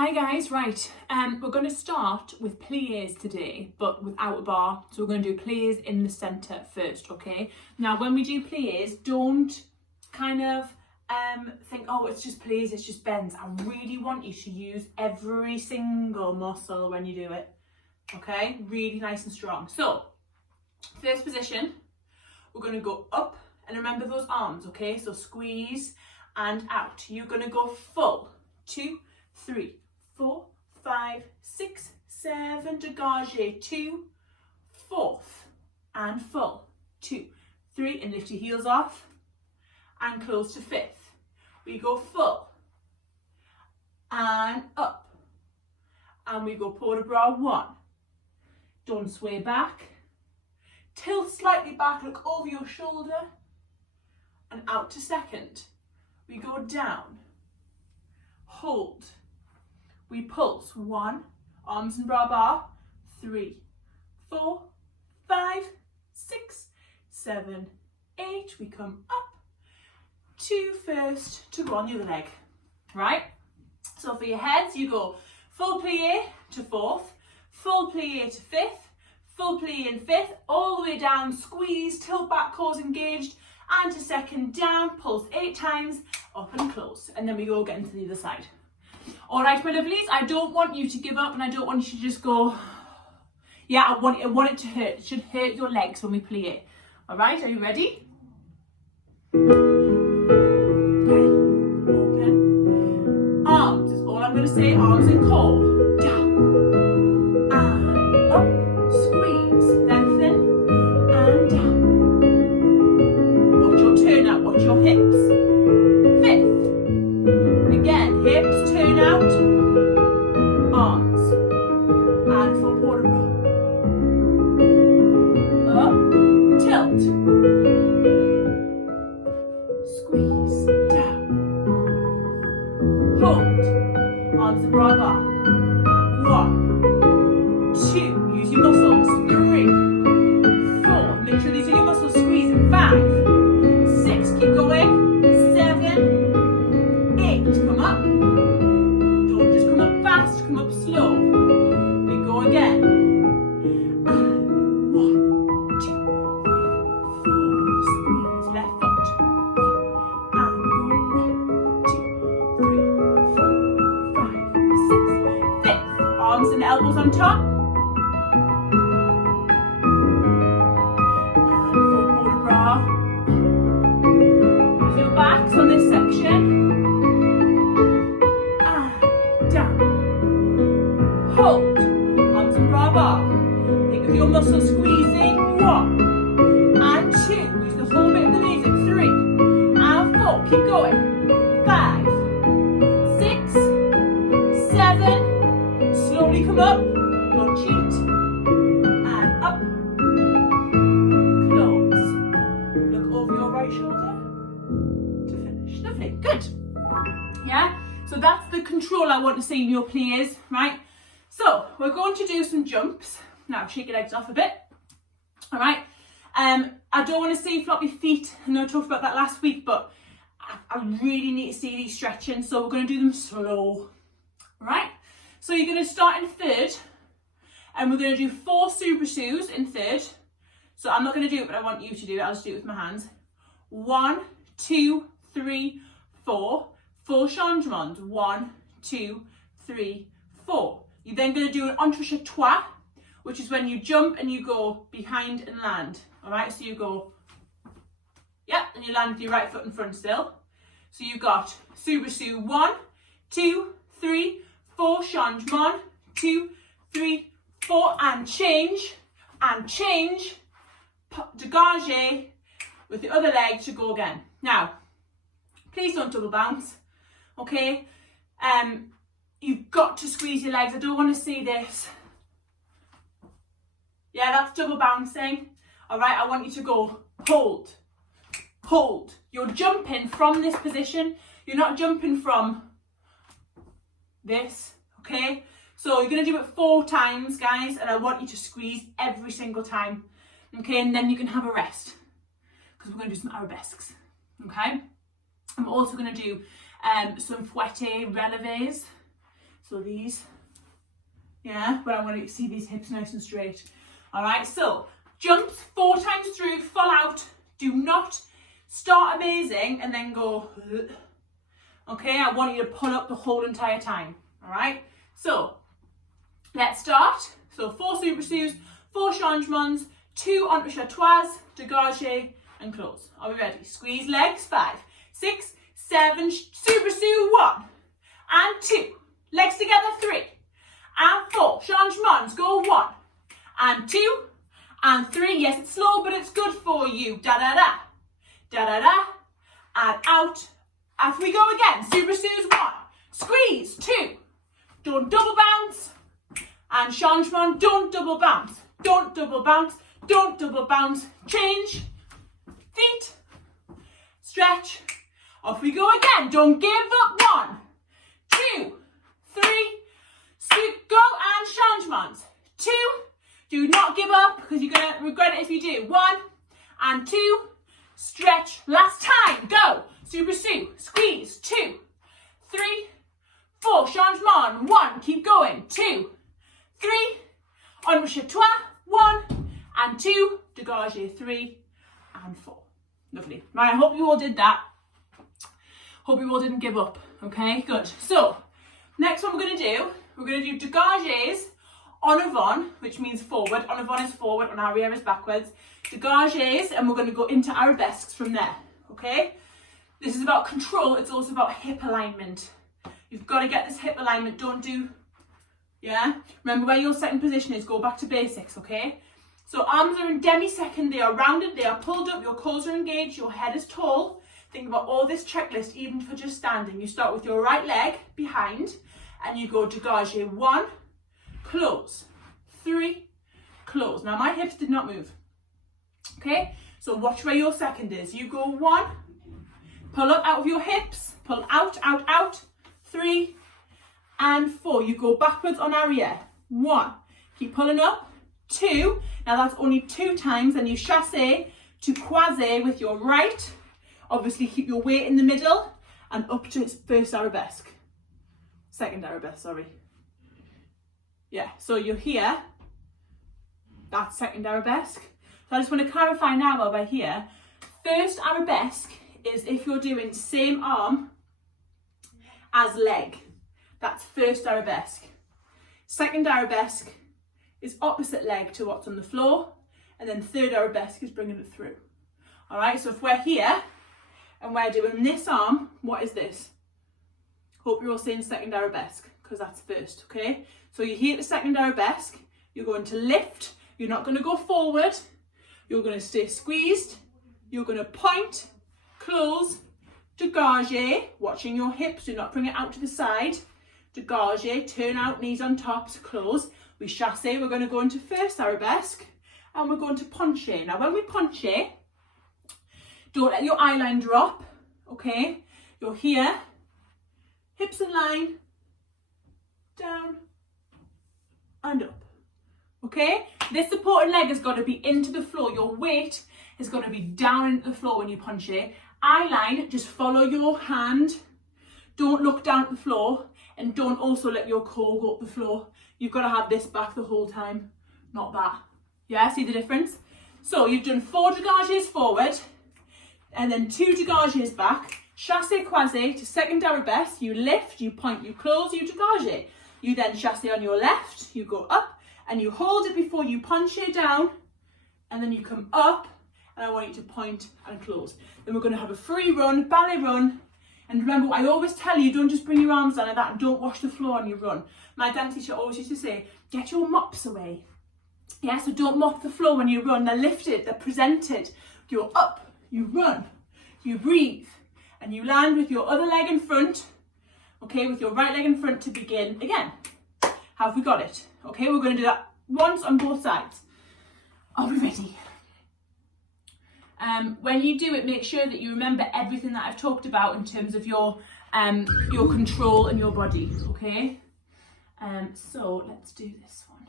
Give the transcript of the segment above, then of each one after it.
Hi guys, right, we're going to start with pliés today, but without a bar. So we're going to do pliés in the centre first, okay? Now when we do pliés, don't kind of think, oh, it's just pliés, it's just bends. I really want you to use every single muscle when you do it, okay? Really nice and strong. So, first position, we're going to go up, and remember those arms, okay? So squeeze and out. You're going to go full, 2, 3, 4, 5, 6, 7, dégagé, 2, fourth, and full, 2, 3, and lift your heels off, and close to fifth. We go full, and up, and we go port de bras, 1. Don't sway back, tilt slightly back, look over your shoulder, and out to second. We go down, hold, we pulse, 1, arms and bra bar, 3, 4, 5, 6, 7, 8, we come up, 2 first to go on the other leg, right? So for your heads, you go full plié to fourth, full plié to fifth, full plié in fifth, all the way down, squeeze, tilt back, cores engaged, and to second, down, pulse 8 times, up and close, and then we go again to the other side. All right, my lovelies, I don't want you to give up, and I don't want you to just go, yeah, I want it to hurt. It should hurt your legs when we plié. All right, are you ready? Okay, open. Arms is all I'm going to say, arms and core. Down, and up, squeeze, lengthen, and down. Watch your turn out, watch your hips. Fifth. Again, hips, turn out, arms, and full port de bras. Up, tilt, squeeze, down, hold, arms and bra bar. 1, 2, use your muscles, 3, 4, make sure these are your muscles squeezing, 5, 6, keep going, 7, 8, come up, don't just come up fast, come up slow, we go again, and 1, 2, 4, squeeze, left foot, 1, and go 1, 2, 3, 4, 5, 6, 5th, arms and elbows on top, and full port de bras, use your backs on this section, hold, arms and bra bar. Think of your muscles squeezing, 1, and 2, use the whole bit of the music, 3, and 4, keep going, 5, 6, 7, slowly come up, don't cheat, and up, close, look over your right shoulder to finish, lovely, good, yeah, so that's the control I want to see in your pliés, right? So we're going to do some jumps. Now shake your legs off a bit. All right. I don't want to see floppy feet. I know I talked about that last week, but I really need to see these stretching. So we're going to do them slow. All right. So you're going to start in third, and we're going to do 4 soubresauts in third. So I'm not going to do it, but I want you to do it. I'll just do it with my hands. 1, 2, 3, 4. 4 changements. 1, 2, 3, 4. You're then going to do an entrechat, which is when you jump and you go behind and land. All right, so you go, yeah, and you land with your right foot in front still. So you've got soubresaut 1, 2, 3, 4, change 1, 2, 3, 4, and change, dégagé with the other leg to go again. Now, please don't double bounce, okay? You've got to squeeze your legs. I don't want to see this. Yeah, that's double bouncing. All right, I want you to go hold, hold. You're jumping from this position. You're not jumping from this, okay? So you're going to do it 4 times, guys, and I want you to squeeze every single time, okay? And then you can have a rest because we're going to do some arabesques, okay? I'm also going to do some fouetté relevés. So these, yeah, but I want to see these hips nice and straight. All right, so jumps 4 times through, full out. Do not start amazing and then go, okay? I want you to pull up the whole entire time, all right? So let's start. So 4 super sus, 4 changements, 2 entrechattoises, dégagé, and close. Are we ready? Squeeze legs, 5, 6, 7, super sus, 1, and 2. Legs together, 3, and 4. Changements, go 1, and 2, and 3. Yes, it's slow, but it's good for you. Da-da-da, da-da-da, and out. Off we go again. Super sus, 1, squeeze, 2. Don't double bounce. And changement, don't double bounce. Don't double bounce. Don't double bounce. Change. Feet. Stretch. Off we go again. Don't give up. 1, 2, 3. Go and changements. 2. Do not give up because you're going to regret it if you do. 1 and 2. Stretch. Last time. Go. Super sus. Squeeze. 2, 3, 4. Changement. 1. Keep going. 2, 3. Entrechattois. 1 and 2. Dégagé. 3 and 4. Lovely. Right, I hope you all did that. Hope you all didn't give up. Okay, good. So, next one we're going to do dégagés en avant, which means forward. En avant is forward, en arrière is backwards. Dégagés, and we're going to go into arabesques from there. Okay? This is about control. It's also about hip alignment. You've got to get this hip alignment. Don't do, yeah? Remember where your second position is. Go back to basics, okay? So arms are in demi-second. They are rounded. They are pulled up. Your core are engaged. Your head is tall. Think about all this checklist, even for just standing. You start with your right leg behind, and you go dégagé. 1, close. 3, close. Now my hips did not move. Okay? So watch where your second is. You go 1, pull up out of your hips, pull out, out, out. 3 and 4. You go backwards en arrière. 1. Keep pulling up. 2. Now that's only 2 times, and you chassé to croisé with your right. Obviously keep your weight in the middle and up to its first arabesque. Second arabesque, sorry. Yeah, so you're here. That's second arabesque. So I just want to clarify now while we're here. First arabesque is if you're doing same arm as leg. That's first arabesque. Second arabesque is opposite leg to what's on the floor. And then third arabesque is bringing it through. All right, so if we're here and we're doing this arm, what is this? Hope you're all saying second arabesque, because that's first, okay? So you're here at the second arabesque. You're going to lift. You're not going to go forward. You're going to stay squeezed. You're going to point, close, dégagé, watching your hips. Do not bring it out to the side. Dégagé, turn out, knees on tops, close. We chassé, we're going to go into first arabesque, and we're going to penché. Now when we penché, don't let your eye line drop, okay? You're here, hips in line, down, and up, okay? This supporting leg has got to be into the floor. Your weight is going to be down into the floor when you penché. Eye line, just follow your hand. Don't look down at the floor, and don't also let your core go up the floor. You've got to have this back the whole time, not that. Yeah, see the difference? So you've done 4 dégagés forward, and then 2 dégagés back. Chassé croisé to second arabesque. You lift, you point, you close, you dégagé. You then chassé on your left, you go up, and you hold it before you penché down, and then you come up, and I want you to point and close. Then we're going to have a free run, ballet run. And remember, I always tell you, don't just bring your arms down like that and don't wash the floor on your run. My dance teacher always used to say, get your mops away. Yeah, so don't mop the floor when you run. They're lifted, they're presented. You're up, you run, you breathe, and you land with your other leg in front. Okay, with your right leg in front to begin again. Have we got it? Okay, we're going to do that once on both sides. Are we ready? When you do it, make sure that you remember everything that I've talked about in terms of your control and your body, okay? So let's do this one.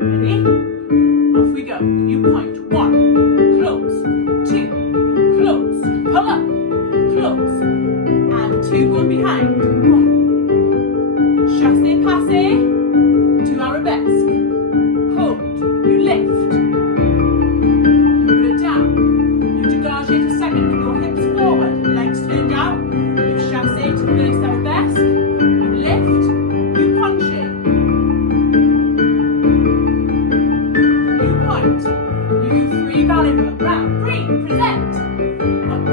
Ready? Off we go. You point. 1, close. 2,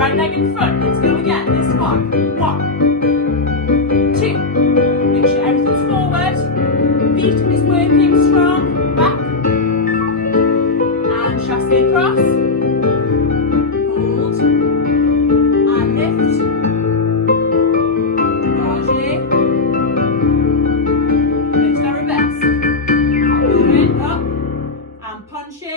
right leg in front. Let's go again. This one. 1, 2. Make sure everything's forward. Feet is working strong. Back. And chassé across. Hold. And lift. Dégagé. Next, la reverse. Good. Up. And penché.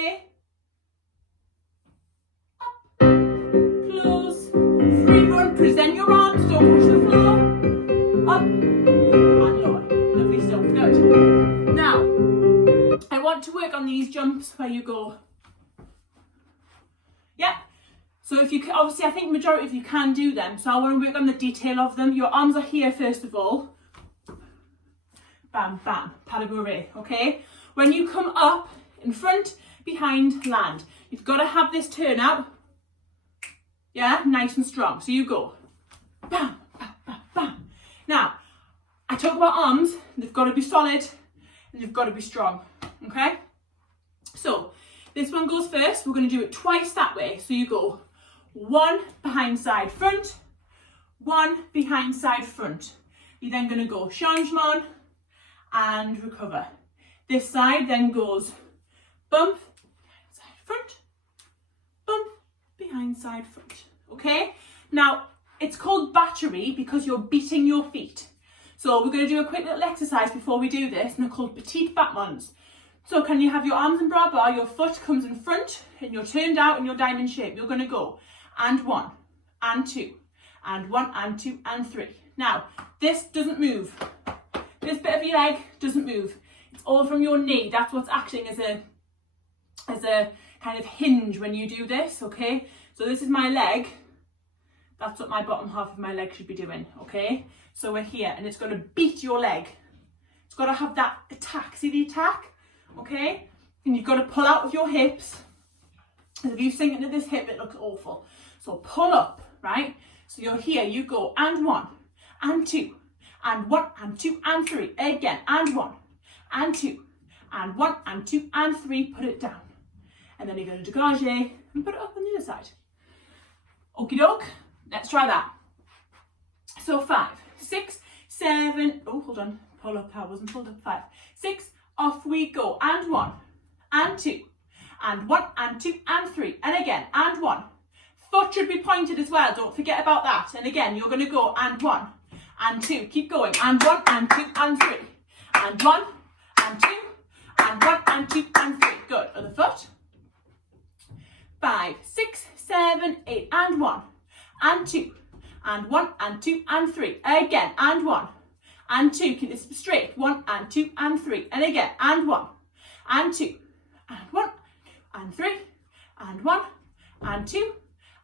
Present your arms, don't push the floor. Up and lower. Lovely stuff. Good. Now, I want to work on these jumps where you go. Yeah. So if you can, obviously I think majority of you can do them. So I want to work on the detail of them. Your arms are here first of all. Bam, bam, pas de bourrée, okay? When you come up, in front, behind, land. You've got to have this turn out. Yeah, nice and strong. So you go. Bam, bam, bam, bam. Now, I talk about arms. They've got to be solid and they've got to be strong. Okay? So, this one goes first. We're going to do it twice that way. So you go 1 behind side front, 1 behind side front. You're then going to go changement and recover. This side then goes bump, side front, bump, behind side front. Okay, now it's called battery because you're beating your feet. So we're going to do a quick little exercise before we do this, and they're called petite battements. So can you have your arms in bras bar, your foot comes in front and you're turned out in your diamond shape. You're going to go and 1 and 2 and 1 and 2 and 3. Now this doesn't move. This bit of your leg doesn't move. It's all from your knee. That's what's acting as a kind of hinge when you do this, okay? So this is my leg. That's what my bottom half of my leg should be doing, okay? So we're here and it's going to beat your leg. It's got to have that attack. See the attack? Okay? And you've got to pull out of your hips. And if you sink into this hip, it looks awful. So pull up, right? So you're here, you go and 1 and 2 and 1 and 2 and 3. Again, and 1 and 2 and 1 and 2 and 3. Put it down. And then you're going to dégagé and put it up on the other side. Okie doke. Let's try that. So 5, 6, 7. Oh, hold on. Pull up. I wasn't pulled up. 5, 6. Off we go. And 1 and 2 and 1 and 2 and 3. And again, and 1. Foot should be pointed as well. Don't forget about that. And again, you're going to go and 1 and 2. Keep going. And 1 and 2 and 3. And 1 and 2 and 1 and 2 and 3. Good. Other foot. 5, 6, 7, 8, and 1, and 2, and 1, and 2, and 3. Again, and 1, and 2. Keep this straight. 1, and 2, and 3. And again, and 1, and 2, and 1, and 3, and 1, and 2,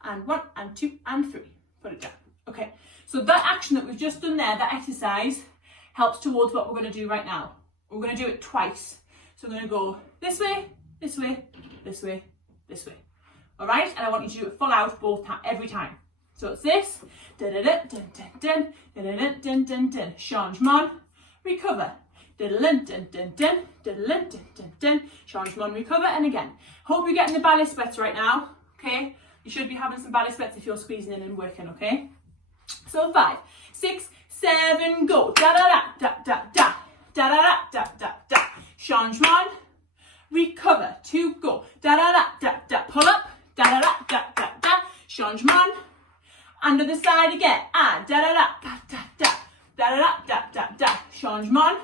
and 1, and 2, and 3. Put it down. Okay. So that action that we've just done there, that exercise, helps towards what we're going to do right now. We're going to do it twice. So we're going to go this way, this way, this way, this way. All right, and I want you to do it full out every time. So it's this, changement, recover, changement, recover, and again. Hope you're getting the ballet sweats right now, okay? You should be having some ballet sweats if you're squeezing in and working, okay? So 5, 6, 7, go, da da da da da da da da da da, changement, recover, 2, go, da da da da da, pull up. Da da da da da da, changement, under the side again, and da da da da da da da da da da, changement,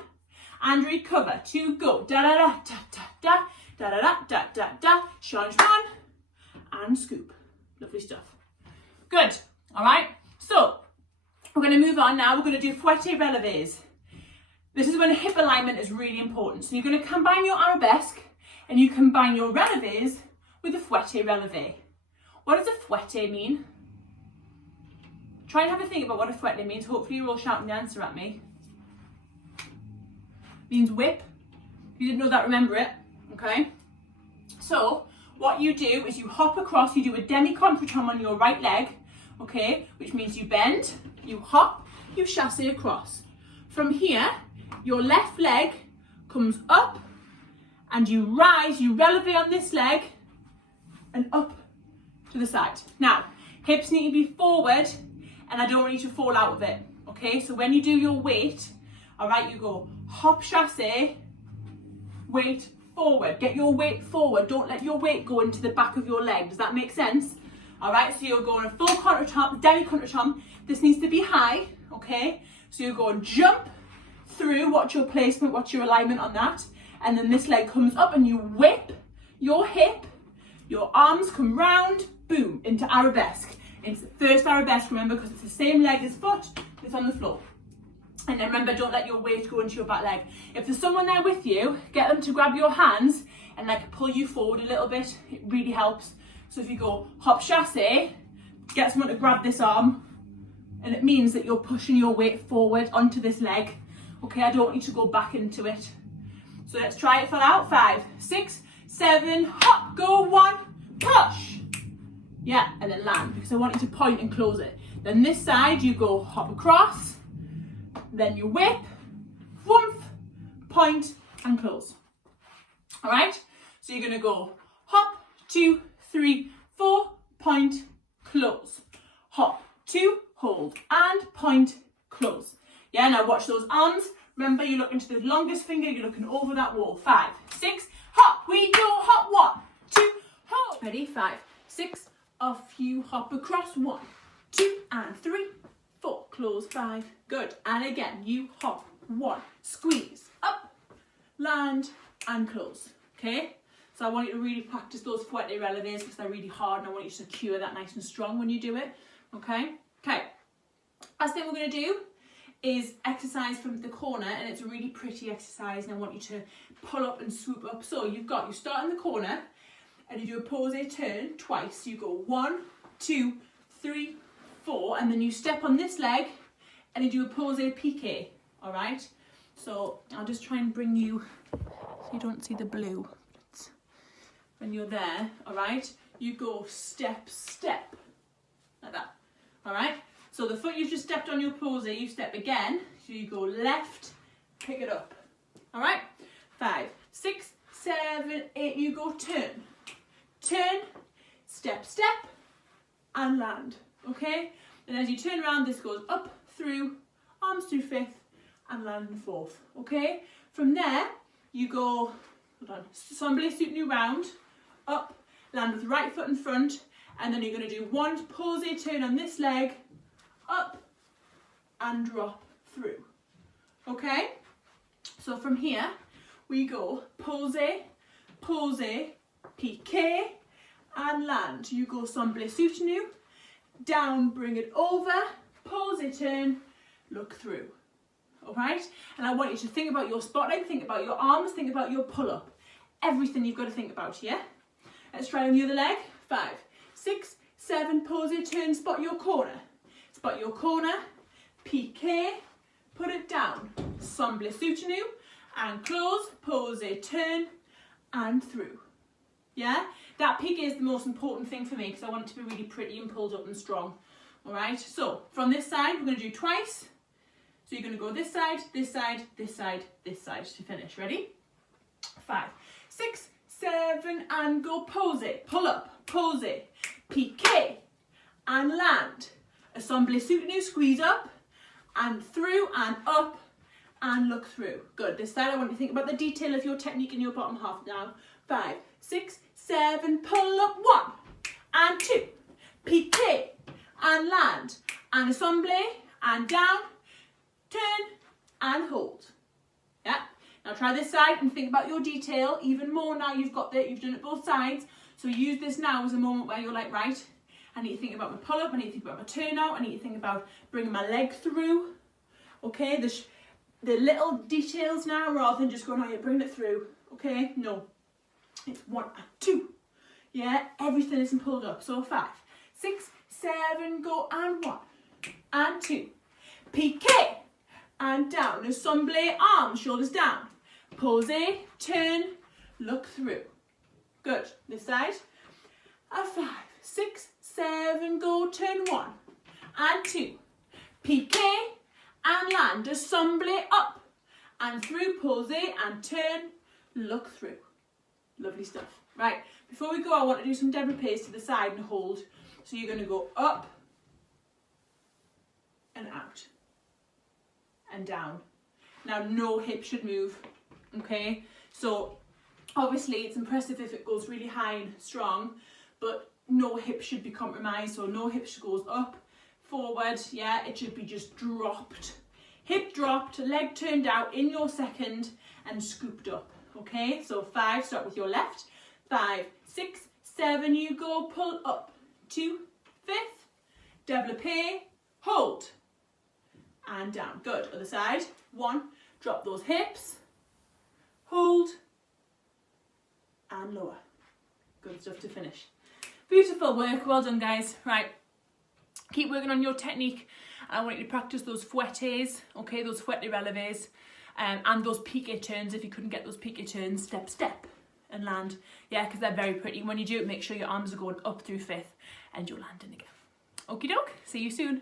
and recover, 2, go, da da da da da da da da da da da, changement, and scoop. Lovely stuff. Good. All right. So we're going to move on now. We're going to do fouetté relevés. This is when hip alignment is really important. So you're going to combine your arabesque and you combine your relevés with a fouetté relevé. What does a fouetté mean? Try and have a think about what a fouetté means. Hopefully you're all shouting the answer at me. Means whip. If you didn't know that, remember it. Okay? So, what you do is you hop across, you do a demi-contretemps on your right leg, okay? Which means you bend, you hop, you chassé across. From here, your left leg comes up and you rise, you relevé on this leg, and up to the side. Now, Hips need to be forward, and I don't want you to fall out of it, okay? So when you do your weight, all right, you go hop chasse, weight forward. Get your weight forward. Don't let your weight go into the back of your leg. Does that make sense? All right, so you're going a full contre-champ, demi-contre-champ. This needs to be high, okay? So you're going jump through, watch your placement, watch your alignment on that. And then this leg comes up and you whip your hip, your arms come round, boom, into arabesque. It's the first arabesque, remember, because it's the same leg as foot, it's on the floor. And then remember, don't let your weight go into your back leg. If there's someone there with you, get them to grab your hands and like pull you forward a little bit. It really helps. So if you go hop chasse, get someone to grab this arm, and it means that you're pushing your weight forward onto this leg. Okay, I don't want you to go back into it. So let's try it full out. 5, 6, 7, hop, go 1, push. Yeah, and then land, because I want you to point and close it. Then this side, you go hop across, then you whip, whoomph, point and close. All right, so you're gonna go hop, 2, 3, 4, point, close. Hop, 2, hold, and point, close. Yeah, now watch those arms. Remember, you're looking to the longest finger, you're looking over that wall. 5, 6, hop, we go, hop, 1, 2, hold. Ready, 5, 6, off you hop across, 1, 2, and 3, 4, close, 5, good. And again, you hop, 1, squeeze, up, land, and close, okay? So I want you to really practice those fuerte releves because they're really hard, and I want you to secure that nice and strong when you do it, okay? Okay, last thing we're gonna do is exercise from the corner, and it's a really pretty exercise, and I want you to pull up and swoop up. So you start in the corner, and you do a pose turn twice. You go 1, 2, 3, 4, and then you step on this leg, and you do a pose piqué, all right? So I'll just try and bring you, so you don't see the blue. When you're there, all right, you go step, step, like that, all right? So the foot you've just stepped on your pose, you step again, so you go left, pick it up, all right? 5, 6, 7, 8, you go turn, turn, step, step, and land, okay? And as you turn around, this goes up, through, arms through 5th, and land in 4th, okay? From there, you go, hold on, semblé soutenu round, up, land with right foot in front, and then you're going to do 1 pose turn on this leg, up and drop through, okay? So from here, we go pose, pose, piqué, and land. You go semblé soutenu, down, bring it over, pose turn, look through, all right? And I want you to think about your spotlight, think about your arms, think about your pull-up, everything you've got to think about, yeah? Let's try on the other leg. 5, 6, 7, pose turn, spot your corner. Spot your corner, piqué, put it down, semblé soutenu, and close, pose, turn, and through. Yeah? That piqué is the most important thing for me because I want it to be really pretty and pulled up and strong. All right? So, from this side, we're going to do twice. So you're going to go this side, this side, this side, this side to finish. Ready? 5, 6, 7, and go pose, pull up, pose, piqué, and land. A semblé soutenu, squeeze up, and through, and up, and look through. Good. This side, I want you to think about the detail of your technique in your bottom half now. 5, 6, 7, pull up, 1, and 2, piqué, and land, and a semblé, and down, turn, and hold. Yeah. Now try this side and think about your detail even more now you've got that, you've done it both sides. So use this now as a moment where you're like, right, I need to think about my pull-up, I need to think about my turn-out, I need to think about bringing my leg through. Okay, the little details now rather than just going, oh, you're bringing it through. Okay, no. It's 1 and 2. Yeah, everything isn't pulled up. So 5, 6, 7, go, and 1, and 2. Piqué, and down. A semblé, arms, shoulders down. Pose, turn, look through. Good. This side. A 5, 6, 7, go, turn 1, and 2. Piqué, and land. A semblé, up, and through, pose, and turn, look through. Lovely stuff. Right, before we go, I want to do some développés to the side and hold. So you're going to go up and out and down. Now no hip should move, okay? So obviously it's impressive if it goes really high and strong, but no hip should be compromised, so no hip should go up, forward, yeah, it should be just dropped. Hip dropped, leg turned out in your second and scooped up, okay? So 5, start with your left, 5, 6, 7, you go, pull up, 2, 5th, développé, hold, and down, good, other side, 1, drop those hips, hold, and lower, good stuff to finish. Beautiful work, well done guys, right, keep working on your technique. I want you to practice those fouettes, okay, those fouette relevés, and those piqué turns. If you couldn't get those piqué turns, step, step, and land. Yeah, because they're very pretty. When you do it, make sure your arms are going up through 5th, and you're landing again. Okie doke, see you soon.